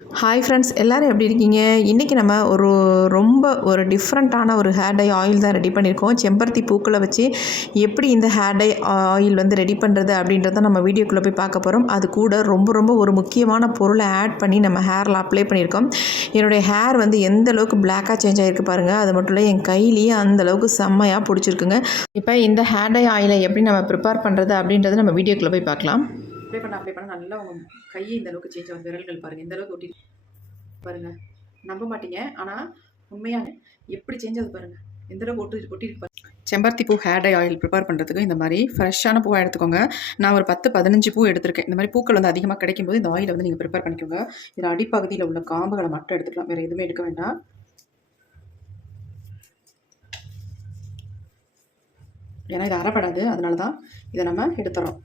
Hi friends எல்லோரும் எப்படி இருக்கீங்க? இன்றைக்கி நம்ம ஒரு ரொம்ப ஒரு டிஃப்ரெண்ட்டான ஒரு ஹேர் டை ஆயில் தான் ரெடி பண்ணியிருக்கோம். செம்பருத்தி பூக்களை வச்சு எப்படி இந்த ஹேர் டை ஆயில் வந்து ரெடி பண்ணுறது அப்படின்றத நம்ம வீடியோக்குள்ளே போய் பார்க்க போகிறோம் அது கூட ரொம்ப ரொம்ப ஒரு முக்கியமான பொருளை ஆட் பண்ணி நம்ம ஹேரில் அப்ளை பண்ணியிருக்கோம். என்னுடைய ஹேர் வந்து எந்த அளவுக்கு பிளாக்காக சேஞ்ச் ஆகிருக்கு பாருங்கள் அது மட்டும் இல்லை என் கையிலேயே அந்த அளவுக்கு செம்மையாக பிடிச்சிருக்குங்க. இப்போ இந்த ஹேர் டை ஆயிலை எப்படி நம்ம ப்ரிப்பேர் பண்ணுறது அப்படின்றத நம்ம வீடியோக்குள்ளே போய் பார்க்கலாம். அப்ளை பண்ண அப்ளை பண்ண நல்லா கையை இந்த அளவுக்கு சேஞ்ச் ஆகும் விரல்கள் பாருங்கள் இந்த அளவுக்கு ஒட்டி பாருங்கள் நம்ப மாட்டீங்க. ஆனால் உண்மையாக எப்படி சேஞ்ச் ஆகுது பாருங்கள் எந்த அளவுக்கு ஒட்டி ஒட்டிருக்கு செம்பருத்தி பூ ஹேர் டை ஆயில் ப்ரிப்பேர் பண்ணுறதுக்கு இந்த மாதிரி ஃப்ரெஷ்ஷான பூவாக எடுத்துக்கோங்க. நான் ஒரு பத்து பதினஞ்சு பூ எடுத்திருக்கேன். இந்த மாதிரி பூக்கள் வந்து அதிகமாக கிடைக்கும் போது இந்த ஆயிலை வந்து நீங்கள் ப்ரிப்பேர் பண்ணிக்கோங்க. இதில் அடிப்பகுதியில் உள்ள காம்புகளை மட்டும் எடுத்துக்கலாம். வேறு எதுவுமே எடுக்க வேண்டாம். ஏன்னா இது அறப்படாது அதனால தான் இதை நம்ம எடுத்துறோம்.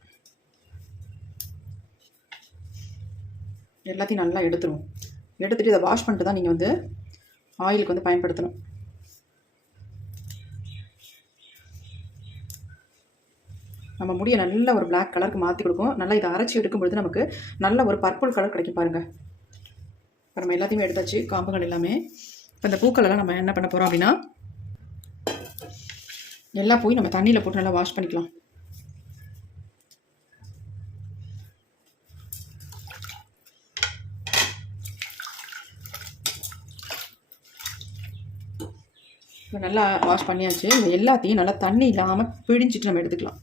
எல்லாத்தையும் நல்லா எடுத்துருவோம் எடுத்துகிட்டு இதை வாஷ் பண்ணிட்டு தான் நீங்கள் வந்து ஆயிலுக்கு வந்து பயன்படுத்தணும். நம்ம முடியை நல்ல ஒரு பிளாக் கலருக்கு மாற்றி கொடுக்கும். நல்லா இதை அரைச்சி எடுக்கும் பொழுது நமக்கு நல்ல ஒரு பர்பிள் கலர் கிடைக்கும் பாருங்கள் இப்போ நம்ம எல்லாத்தையுமே எடுத்தாச்சு காம்புகள் எல்லாமே. இப்போ இந்த பூக்களெல்லாம் நம்ம என்ன பண்ண போகிறோம் அப்படின்னா எல்லா போய் நம்ம தண்ணியில் போட்டு நல்லா வாஷ் பண்ணிக்கலாம். இப்போ நல்லா வாஷ் பண்ணியாச்சு. இந்த எல்லாத்தையும் நல்லா தண்ணி இல்லாமல் பிழிஞ்சிட்டு நம்ம எடுத்துக்கலாம்.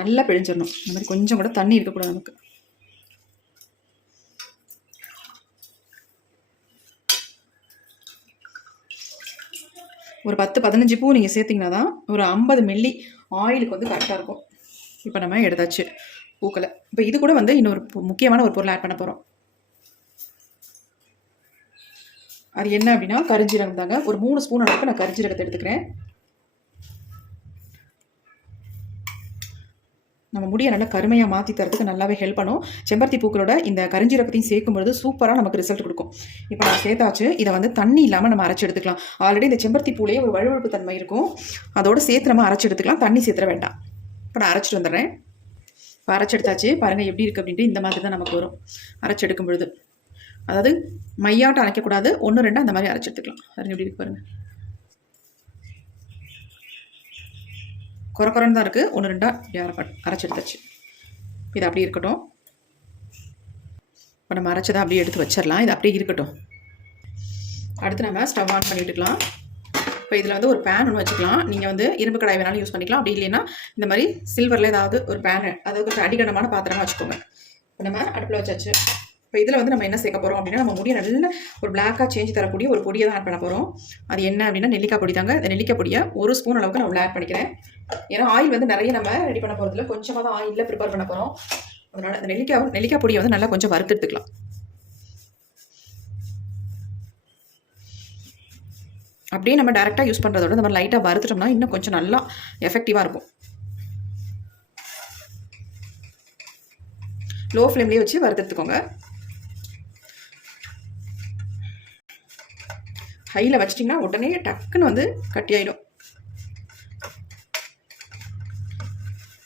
நல்லா பிழிஞ்சிடணும். இந்த மாதிரி கொஞ்சம் கூட தண்ணி இருக்கக்கூடாது நமக்கு. ஒரு பத்து பதினஞ்சு பூ நீங்கள் சேர்த்திங்கன்னா தான் ஒரு ஐம்பது மில்லி ஆயிலுக்கு வந்து கரெக்டாக இருக்கும். இப்போ நம்ம எடுத்தாச்சு பூக்களை. இப்போ இது கூட வந்து இன்னொரு முக்கியமான ஒரு பொருள் ஆட் பண்ண போகிறோம் அது என்ன அப்படின்னா கரிஞ்சீரகம் தாங்க. ஒரு மூணு ஸ்பூன் அளவுக்கு நான் கரிஞ்சீரகத்தை எடுத்துக்கிறேன். நம்ம முடியை நல்லா கருமையாக மாற்றி தரத்துக்கு நல்லாவே ஹெல்ப் பண்ணும். செம்பருத்தி பூக்களோட இந்த கரிஞ்சீரகத்தையும் சேர்க்கும் பொழுது சூப்பராக நமக்கு ரிசல்ட் கொடுக்கும். இப்போ நான் சேர்த்தாச்சு. இதை வந்து தண்ணி இல்லாமல் நம்ம அரைச்சி எடுத்துக்கலாம். ஆல்ரெடி இந்த செம்பருத்தி பூலேயே ஒரு வழுவழுப்பு தன்மை இருக்கும். அதோட சேர்த்து நம்ம அரைச்சி எடுத்துக்கலாம். தண்ணி சேர்த்துற வேண்டாம். இப்போ நான் அரைச்சிட்டு வந்துடுறேன். இப்போ அரைச்சி எடுத்தாச்சு. பாருங்கள் எப்படி இருக்குது அப்படின்ட்டு இந்த மாதிரி தான் நமக்கு வரும். அரைச்சி எடுக்கும் பொழுது அதாவது மையாட்டம் அரைக்கக்கூடாது. ஒன்று ரெண்டு அந்த மாதிரி அரைச்சி எடுத்துக்கலாம். அரைஞ்சு எப்படி இருக்கு பாருங்கள் குறை குறைன்னு தான் இருக்குது ஒன்று ரெண்டாக இப்படி அரைச்சி எடுத்தாச்சு. இது அப்படியே இருக்கட்டும். இப்போ நம்ம அரைச்சதை அப்படியே எடுத்து வச்சிடலாம். இது அப்படியே இருக்கட்டும். அடுத்து நம்ம ஸ்டவ் ஆன் பண்ணிட்டுக்கலாம் இப்போ இதில் வந்து ஒரு பேன் ஒன்று வச்சுக்கலாம். நீங்கள் வந்து இரும்பு கடாய் வேணாலும் யூஸ் பண்ணிக்கலாம். அப்படி இல்லைன்னா இந்த மாதிரி சில்வரில் ஏதாவது ஒரு பேன் அதாவது கொஞ்சம் அடிகனமான பாத்திரமாக வச்சுக்கோங்க. இப்போ நம்ம அடுப்பில் வச்சாச்சு. இப்போ இதில் வந்து நம்ம என்ன சேர்க்க போகிறோம் அப்படின்னா நம்ம முடிய நல்ல ஒரு பிளாக்காக சேஞ்ச் தரக்கூடிய ஒரு பொடியை தான் ஆட் பண்ண போகிறோம் அது என்ன அப்படின்னா நெல்லிக்காய் பொடி தாங்க. இந்த நெல்லிக்காய் பொடியை ஒரு ஸ்பூன் அளவுக்கு நான் உள்ள ஆட் பண்ணிக்கிறேன். ஏன்னா ஆயில் வந்து நிறைய நம்ம ரெடி பண்ண போகிறதுல கொஞ்சமாக தான் ஆயிலில் ப்ரிப்பேர் பண்ண போகிறோம் அதனால் அந்த நெல்லிக்காய் நெல்லிக்காய் பொடியை வந்து நல்லா கொஞ்சம் வறுத்து எடுத்துக்கலாம். அப்படியே நம்ம டேரெக்டாக யூஸ் பண்ணுறதோட நம்ம லைட்டாக வறுத்துட்டோம்னா இன்னும் கொஞ்சம் நல்லா எஃபெக்டிவாக இருக்கும். லோ ஃப்ளேம்லேயே வச்சு வறுத்து எடுத்துக்கோங்க. ஹையில் வச்சிட்டிங்கன்னா உடனே டக்குன்னு வந்து கட்டி ஆயிடும்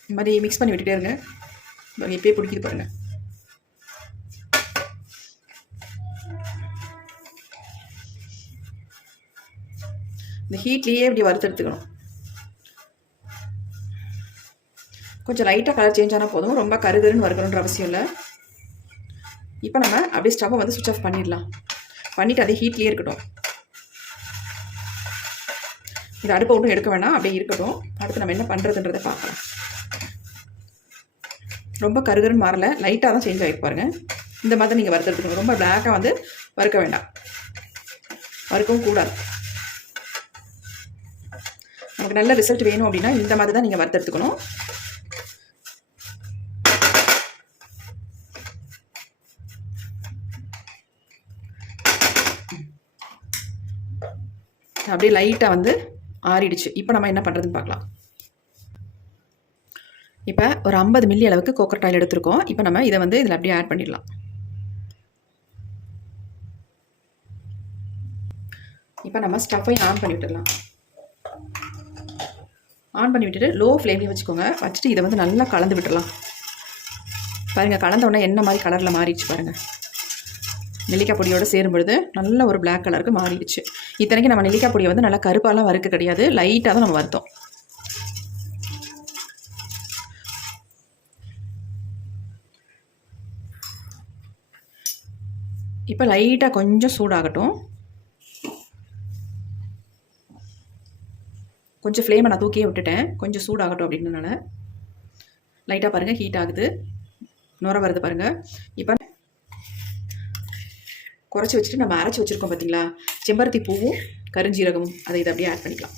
இந்த மாதிரி மிக்ஸ் பண்ணி விட்டுட்டே இருங்க. பாருங்க, இப்பயே பாருங்கள் இந்த ஹீட்லேயே இப்படி வறுத்தெடுத்துக்கணும் கொஞ்சம் லைட்டாக கலர் சேஞ்ச் ஆனால் போதும். ரொம்ப கருகருன்னு வறுக்கணுன்ற அவசியம் இல்லை. இப்போ நம்ம அப்படியே ஸ்டவ்வை வந்து சுவிச் ஆஃப் பண்ணிடலாம். பண்ணிவிட்டு அதே ஹீட்லேயே இருக்கட்டும். இது அடுப்பை ஒன்றும் எடுக்க வேணாம் அப்படியே இருக்கட்டும். அடுத்து நம்ம என்ன பண்ணுறதுன்றதை பார்க்கலாம். ரொம்ப கருகருன்னு மாறல லைட்டாக தான் சேஞ்ச் ஆகிட்டு பாருங்கள் இந்த மாதிரி நீங்கள் வறுத்தெடுத்துக்கணும் ரொம்ப பிளாக்காக வந்து வறுக்க வேண்டாம். வறுக்கவும் கூடாது. நமக்கு நல்ல ரிசல்ட் வேணும் அப்படின்னா இந்த மாதிரி தான் நீங்கள் வறுத்தெடுத்துக்கணும். அப்படியே லைட்டாக வந்து ஆறிடுச்சு. இப்போ நம்ம என்ன பண்ணுறதுன்னு பார்க்கலாம். இப்போ ஒரு ஐம்பது மில்லி அளவுக்கு கோக்கர் ஆயில் எடுத்திருக்கோம். இப்போ நம்ம இதை வந்து இதில் அப்படியே ஆட் பண்ணிடலாம். இப்போ நம்ம ஸ்டவ்வையும் ஆன் பண்ணி விட்டுடலாம். ஆன் பண்ணி விட்டுட்டு லோ ஃப்ளேம்லேயே வச்சுக்கோங்க. வச்சுட்டு இதை வந்து நல்லா கலந்து விட்டுடலாம். பாருங்கள் கலந்த உடனே என்ன மாதிரி கலரில் மாறிடுச்சு பாருங்கள் நெல்லிக்காய் பொடியோடு சேரும்பொழுது நல்ல ஒரு பிளாக் கலருக்கு மாறிடுச்சு. இத்தனைக்கு நம்ம நெல்லிக்காய் பொடியை வந்து நல்லா கருப்பாலாம் வறுக்க கிடையாது. லைட்டாக தான் நம்ம வறுத்தோம். இப்போ லைட்டாக கொஞ்சம் சூடாகட்டும். கொஞ்சம் ஃப்ளேமை நான் தூக்கியே விட்டுட்டேன். கொஞ்சம் சூடாகட்டும் அப்படின்றனால லைட்டாக பாருங்கள் ஹீட் ஆகுது. நுர வருது பாருங்கள் இப்போ குறைச்சி வச்சுட்டு நம்ம அரைச்சி வச்சுருக்கோம் பார்த்தீங்களா செம்பருத்தி பூவும் கருஞ்சீரகமும் அதை இதை அப்படியே ஆட் பண்ணிக்கலாம்.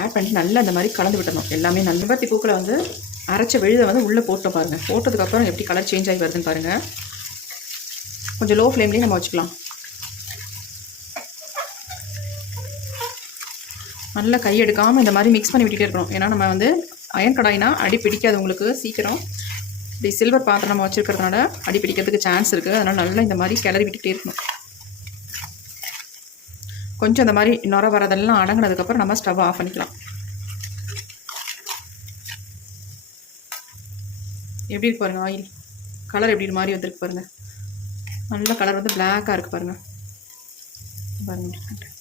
ஆட் பண்ணிட்டு நல்லா இந்த மாதிரி கலந்து விட்டணும். எல்லாமே நல்ல செம்பருத்தி பூக்களை வந்து அரைச்ச விழுதை வந்து உள்ளே போட்டோம் பாருங்கள் போட்டதுக்கப்புறம் எப்படி கலர் சேஞ்ச் ஆகி வருதுன்னு பாருங்கள் கொஞ்சம் லோ ஃப்ளேம்லேயே நம்ம வச்சுக்கலாம். நல்லா கை எடுக்காமல் இந்த மாதிரி மிக்ஸ் பண்ணி விட்டுட்டே இருக்கணும். ஏன்னா நம்ம வந்து அயன் கடாயினா அடி பிடிக்காது உங்களுக்கு சீக்கிரம். இப்படி சில்வர் பாத்திரம் நம்ம வச்சுருக்கிறதுனால அடி பிடிக்கிறதுக்கு சான்ஸ் இருக்குது அதனால் நல்லா இந்த மாதிரி கிளறி விட்டுகிட்டே இருக்கணும். கொஞ்சம் இந்த மாதிரி நுர வரதெல்லாம் அடங்கினதுக்கப்புறம் நம்ம ஸ்டவ் ஆஃப் பண்ணிக்கலாம். எப்படி இருக்கு பாருங்கள் ஆயில் கலர் எப்படி மாதிரி வந்துருக்கு பாருங்கள் நல்ல கலர் வந்து பிளாக்காக இருக்குது பாருங்கள் பாருங்கள்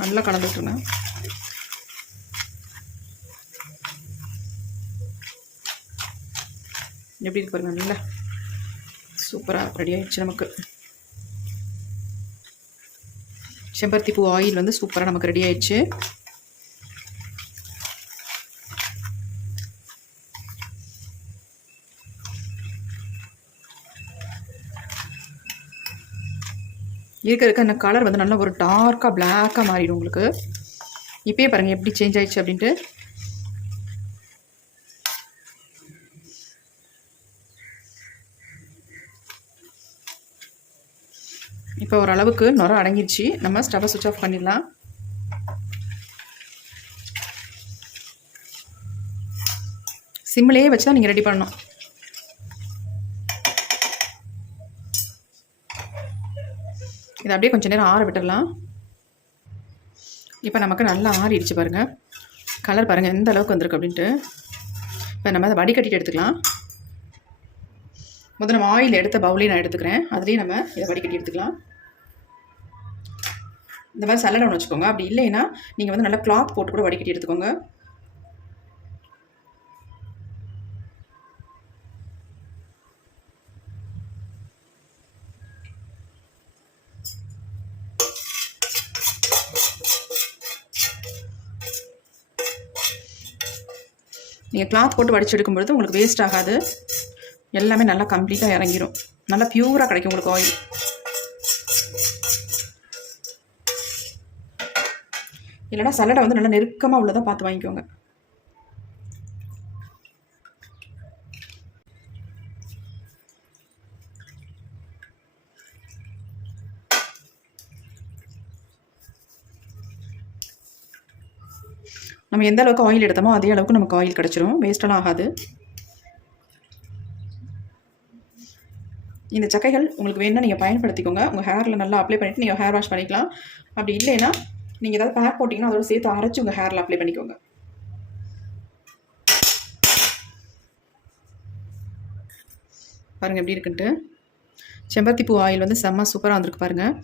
நல்லா கலந்து விட்டுருங்க எப்படி இருக்கு பாருங்க நல்லா சூப்பராக ரெடி ஆகிடுச்சு நமக்கு. செம்பருத்தி பூ ஆயில் வந்து சூப்பராக நமக்கு ரெடி ஆயிடுச்சு. இருக்க இருக்க அந்த கலர் வந்து நல்லா ஒரு டார்க்காக பிளாக்காக மாறிடும் உங்களுக்கு. இப்போயே பாருங்கள் எப்படி சேஞ்ச் ஆயிடுச்சு அப்படின்ட்டு. இப்போ ஓரளவுக்கு நுர அடங்கிருச்சு. நம்ம ஸ்டவ்வை சுவிட்ச் ஆஃப் பண்ணிடலாம். சிம்மிலேயே வச்சு தான் நீங்கள் ரெடி பண்ணணும். இதை அப்படியே கொஞ்சம் நேரம் ஆற விட்டுடலாம். இப்போ நமக்கு நல்லா ஆறிடுச்சு பாருங்கள் கலர் பாருங்கள் எந்த அளவுக்கு வந்திருக்கு அப்படின்ட்டு. இப்போ நம்ம அதை வடிகட்டிட்டு எடுத்துக்கலாம். முதல்ல நம்ம ஆயில் எடுத்த பவுலையும் நான் எடுத்துக்கிறேன். அதுலேயும் நம்ம இதை வடிகட்டி எடுத்துக்கலாம். இந்த மாதிரி சல்லடை ஒன்று வச்சுக்கோங்க. அப்படி இல்லைன்னா நீங்கள் வந்து நல்லா கிளாத் போட்டு கூட வடிகட்டி எடுத்துக்கோங்க. நீங்கள் கிளாத் போட்டு வடிச்சு எடுக்கும்பொழுது உங்களுக்கு வேஸ்ட் ஆகாது. எல்லாமே நல்லா கம்ப்ளீட்டாக இறங்கிரும். நல்லா பியூராக கிடைக்கும் உங்களுக்கு ஆயில் இல்லைன்னா சலடை வந்து நல்லா நெருக்கமாக உள்ளதாக பார்த்து வாங்கிக்கோங்க. நம்ம எந்த அளவுக்கு ஆயில் எடுத்தோமோ அதே அளவுக்கு நமக்கு ஆயில் கிடச்சிரும். வேஸ்டெல்லாம் ஆகாது. இந்த சக்கைகள் உங்களுக்கு வேணும்னா நீங்கள் பயன்படுத்திக்கோங்க. உங்கள் ஹேரில் நல்லா அப்ளை பண்ணிவிட்டு நீங்கள் ஹேர் வாஷ் பண்ணிக்கலாம். அப்படி இல்லைன்னா நீங்கள் ஏதாவது பேக் போட்டிங்கன்னா அதோட சேர்த்து அரைச்சி உங்கள் ஹேரில் அப்ளை பண்ணிக்கோங்க. பாருங்கள் எப்படி இருக்குன்ட்டு. செம்பருத்தி பூ ஆயில் வந்து செம்ம சூப்பராக வந்திருக்கு பாருங்கள்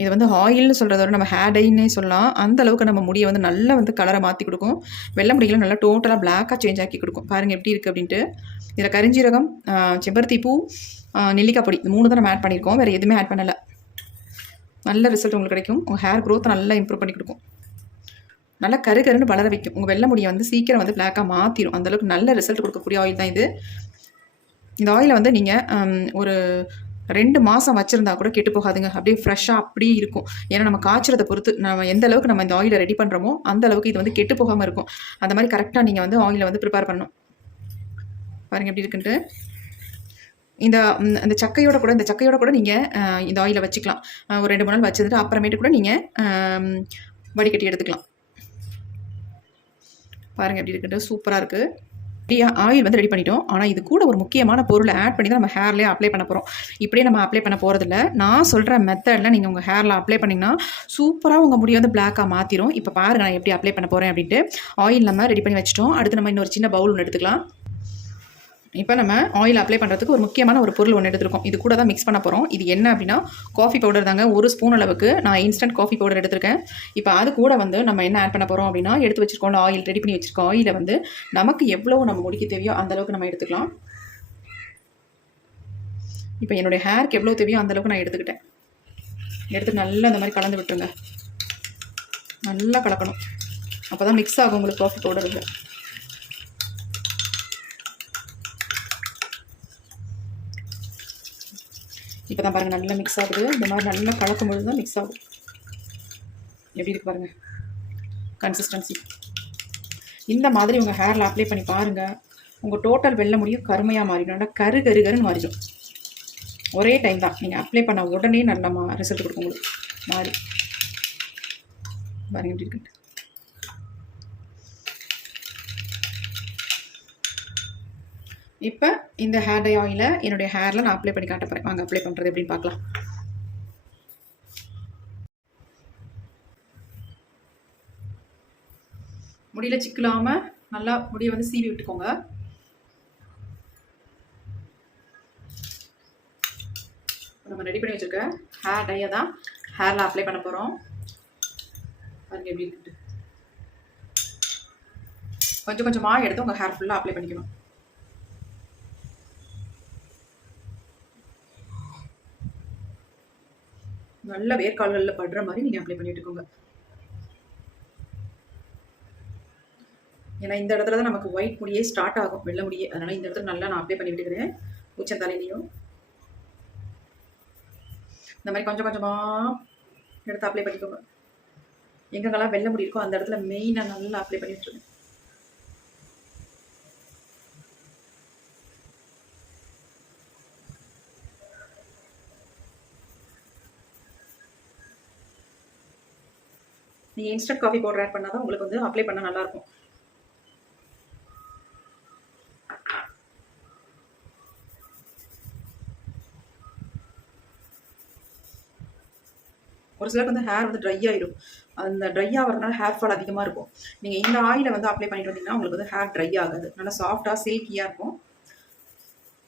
இது வந்து ஆயில்னு சொல்கிறத விட நம்ம ஹேடைன்னே டைன்னே சொல்லலாம். அந்த அளவுக்கு நம்ம முடியை வந்து நல்லா வந்து கலரை மாற்றி கொடுக்கும். வெள்ளை முடிகளை நல்லா டோட்டலாக பிளாக்காக சேஞ்ச் ஆக்கி கொடுக்கும். பாருங்கள் எப்படி இருக்குது அப்படின்ட்டு. இதில் கரிஞ்சீரகம் செம்பருத்தி பூ நெல்லிக்காய் பொடி. இது மூணு தான் நம்ம ஆட் பண்ணியிருக்கோம். வேறு எதுவுமே ஆட் பண்ணலை. நல்ல ரிசல்ட் உங்களுக்கு கிடைக்கும். உங்கள் ஹேர் க்ரோத்தை நல்லா இம்ப்ரூவ் பண்ணி கொடுக்கும். நல்லா கரு கருன்னு வளர வைக்கும். உங்கள் வெள்ளை முடியை வந்து சீக்கிரம் வந்து பிளாக்காக மாற்றிடும் அந்தளவுக்கு நல்ல ரிசல்ட் கொடுக்கக்கூடிய ஆயில் தான் இது. இந்த ஆயிலை வந்து நீங்கள் ஒரு ரெண்டு மாதம் வச்சுருந்தா கூட கெட்டு போகாதுங்க. அப்படியே ஃப்ரெஷ்ஷாக அப்படியே இருக்கும். ஏன்னா நம்ம காய்ச்சறதை பொறுத்து நம்ம எந்த அளவுக்கு நம்ம இந்த ஆயிலை ரெடி பண்ணுறோமோ அந்த அளவுக்கு இது வந்து கெட்டு போகாமல் இருக்கும். அந்த மாதிரி கரெக்டாக நீங்கள் வந்து ஆயிலை வந்து ப்ரிப்பேர் பண்ணணும். பாருங்கள் எப்படி இருக்குன்ட்டு. இந்த இந்த சக்கையோட கூட இந்த சக்கையோட கூட நீங்கள் இந்த ஆயிலை வச்சுக்கலாம். ஒரு ரெண்டு மூணு நாள் வச்சுட்டு அப்புறமேட்டு கூட நீங்கள் வடிகட்டி எடுத்துக்கலாம். பாருங்கள் எப்படி இருக்குன்ட்டு. சூப்பராக இருக்குது ஆயில் வந்து ரெடி பண்ணிட்டோம். ஆனால் இது கூட ஒரு முக்கியமான பொருளை ஆட் பண்ணி தான் நம்ம ஹேர்லேயே அப்ளை பண்ண போகிறோம் இப்படியே நம்ம அப்ளை பண்ண போகிறதில்ல நான் சொல்கிற மெத்தடில் நீங்கள் உங்கள் ஹேரில் அப்ளை பண்ணிங்கன்னா சூப்பராக உங்கள் முடியை வந்து பிளாக்காக மாற்றிடும் இப்போ பாருங்க நான் எப்படி அப்ளை பண்ண போகிறேன் அப்படின்ட்டு. ஆயில் நம்ம ரெடி பண்ணி வச்சிட்டோம். அடுத்து நம்ம இன்னொரு சின்ன பவுல் ஒன்று எடுத்துக்கலாம். இப்போ நம்ம ஆயில் அப்ளை பண்ணுறதுக்கு ஒரு முக்கியமான ஒரு பொருள் ஒன்று எடுத்துருக்கோம். இது கூட தான் மிக்ஸ் பண்ண போகிறோம் இது என்ன அப்படின்னா காஃபி பவுடர் தாங்க. ஒரு ஸ்பூன் அளவுக்கு நான் இன்ஸ்டன்ட் காஃபி பவுடர் எடுத்திருக்கேன். இப்போ அது கூட வந்து நம்ம என்ன ஆட் பண்ண போகிறோம் அப்படின்னா எடுத்து வச்சுருக்கோம் ஆயில் ரெடி பண்ணி வச்சுருக்கோம். ஆயிலை வந்து நமக்கு எவ்வளோ நம்ம முடிக்க தேவையோ அந்தளவுக்கு நம்ம எடுத்துக்கலாம். இப்போ என்னுடைய ஹேருக்கு எவ்வளோ தேவையோ அந்த அளவுக்கு நான் எடுத்துக்கிட்டேன். எடுத்து நல்லா இந்த மாதிரி கலந்து விட்டுருங்க. நல்லா கலக்கணும். அப்போ தான் மிக்ஸ் ஆகும் உங்களுக்கு காஃபி பவுடருக்கு இப்போ தான் பாருங்கள் நல்லா மிக்ஸ் ஆகுது. இந்த மாதிரி நல்லா கலக்கும் பொழுது தான் மிக்ஸ் ஆகும். எப்படி இருக்கு பாருங்கள் கன்சிஸ்டன்சி இந்த மாதிரி உங்கள் ஹேரில் அப்ளை பண்ணி பாருங்கள் உங்கள் டோட்டல் வெள்ள முடியும் கருமையாக மாறிடும். நல்லா கரு கரு கருன்னு மாறிடும். ஒரே டைம் தான். நீங்கள் அப்ளை பண்ண உடனே நல்லா மா ரிசல்ட் கொடுக்க உங்களுக்கு. மாறி. பாருங்கள் எப்படி இருக்குன்ட்டு இப்போ இந்த ஹேர் டை ஆயிலை என்னுடைய ஹேரில் நான் அப்ளை பண்ணி காட்ட போகிறேன் வாங்க அப்ளை பண்ணுறது எப்படின்னு பார்க்கலாம். முடியில் சிக்கலாமல் நல்லா முடியை வந்து சீவி விட்டுக்கோங்க. நம்ம ரெடி பண்ணி வச்சுருக்க ஹேர் டையை தான் ஹேரில் அப்ளை பண்ண போகிறோம் பாருங்க எப்படி இருக்குது கொஞ்சம் கொஞ்சமாக எடுத்து உங்கள் ஹேர் ஃபுல்லாக அப்ளை பண்ணிக்கணும். நல்ல வேர்க்கால்களில் படுற மாதிரி நீங்கள் அப்ளை பண்ணிட்டு விட்டுக்கோங்க ஏன்னா இந்த இடத்துல தான் நமக்கு ஒயிட் முடியே ஸ்டார்ட் ஆகும் வெள்ளை முடியே. அதனால் இந்த இடத்துல நல்லா நான் அப்ளை பண்ணி விட்டுக்கிறேன் உச்சந்தலையிலையும் இந்த மாதிரி கொஞ்சம் கொஞ்சமாக எடுத்து அப்ளை பண்ணிக்கோங்க. எங்கெங்கெல்லாம் வெள்ளை முடி இருக்கோ அந்த இடத்துல மெயினாக நல்லா அப்ளை பண்ணி விட்டுருங்க நீங்கள் இன்ஸ்டன்ட் காஃபி பவுடர் ஆட் பண்ணால் தான் உங்களுக்கு வந்து அப்ளை பண்ண நல்லாயிருக்கும். ஒரு சிலருக்கு வந்து ஹேர் வந்து ட்ரை ஆயிடும் அந்த ட்ரை ஆகிறதுனால ஹேர் ஃபால் அதிகமாக இருக்கும். நீங்கள் இந்த ஆயிலை வந்து அப்ளை பண்ணிட்டு வந்தீங்கன்னா உங்களுக்கு வந்து ஹேர் ட்ரை ஆகாது. நல்லா சாஃப்டாக சில்கியாக இருக்கும்.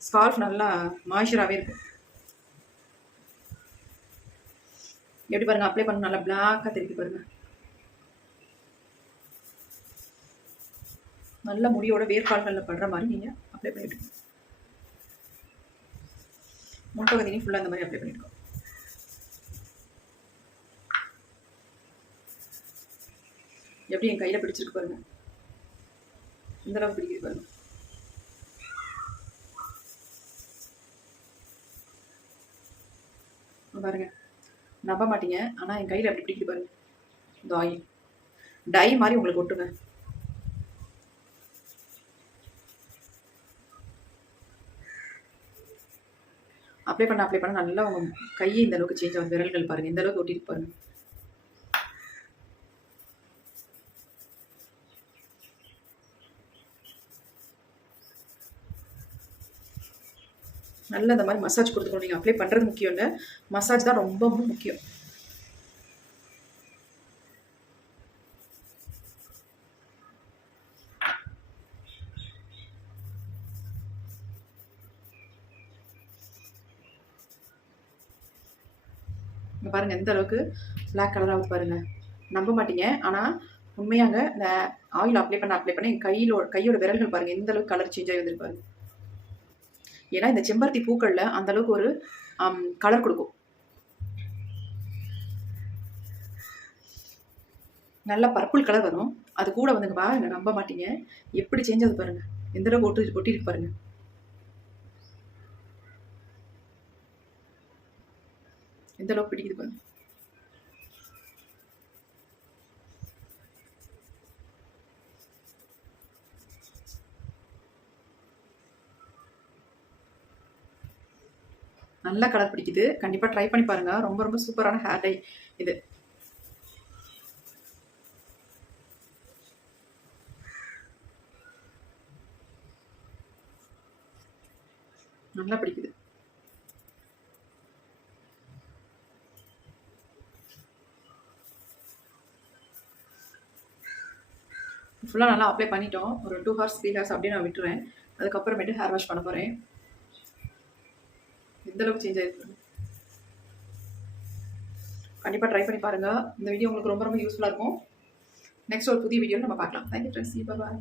ஸ்கார்ஃப் நல்லா மாய்ச்சராகவே இருக்கும். எப்படி பாருங்க அப்ளை பண்ண நல்லா பிளாக்காக திருப்பி பாருங்கள் நல்ல முடியோட வேர்க்கால்களில் படுற மாதிரி நீங்கள் அப்ளை பண்ணிவிடுங்க முன்பகுதியும் ஃபுல்லாக அந்த மாதிரி அப்ளை பண்ணியிருக்கோம் எப்படி என் கையில் பிடிச்சிருக்கு பாருங்க. இந்த அளவுக்கு பிடிக்குது பாருங்க. பாருங்க. நம்ப மாட்டீங்க ஆனால் என் கையில் அப்படி பிடிக்குது பாருங்க. இந்த ஆயில் டை மாதிரி உங்களுக்கு ஒட்டுங்க. அப்ளை பண்ண அப்ளை பண்ண. நல்லா உங்கள் கையை இந்த அளவுக்கு சேஞ்ச் ஆகும். விரல்கள் பாருங்கள் இந்த அளவுக்கு ஒட்டிட்டு பாருங்கள் நல்லா இந்த மாதிரி மசாஜ் கொடுத்துக்கணும். நீங்கள் அப்ளை பண்ணுறது முக்கியம் இல்லை. மசாஜ் தான் ரொம்பவும் ரொம்ப முக்கியம். இங்கே பாருங்கள் எந்த அளவுக்கு பிளாக் கலராக பாருங்க. நம்ப மாட்டீங்க. ஆனால் உண்மையாங்க இந்த ஆயில் அப்ளை பண்ண அப்ளை பண்ண என் கையிலோ கையோட விரல்கள் பாருங்கள் எந்த அளவுக்கு கலர் சேஞ்ச் ஆகி வந்திருப்பாரு ஏன்னா இந்த செம்பருத்தி பூக்களில் அந்தளவுக்கு ஒரு um, கலர் கொடுக்கும். நல்லா பர்பிள் கலர் வரும். அது கூட வந்துங்க பாருங்க நம்ப மாட்டீங்க. எப்படி சேஞ்ச் ஆகுது பாருங்க. எந்த அளவுக்கு ஒட்டு ஒட்டிட்டு பாருங்கள் எந்த அளவுக்கு பிடிக்குது பாருங்க. நல்ல கலர் பிடிக்குது. கண்டிப்பா ட்ரை பண்ணி பாருங்க. ரொம்ப ரொம்ப சூப்பரான ஹேர் டை இது. நல்லா பிடிக்குது. ஃபுல்லாக நல்லா அப்ளை பண்ணிட்டோம். ஒரு டூ ஹவர்ஸ் த்ரீ ஹவர்ஸ் அப்படியே நான் விட்டுருவேன் அதுக்கப்புறமேட்டு ஹேர் வாஷ் பண்ண போகிறேன் எந்தளவுக்கு சேஞ்ச் ஆகிருக்கு கண்டிப்பாக ட்ரை பண்ணி பாருங்கள் இந்த வீடியோ உங்களுக்கு ரொம்ப ரொம்ப யூஸ்ஃபுல்லாக இருக்கும். நெக்ஸ்ட் ஒரு புதிய வீடியோ நம்ம பார்க்கலாம். Thank you friends bye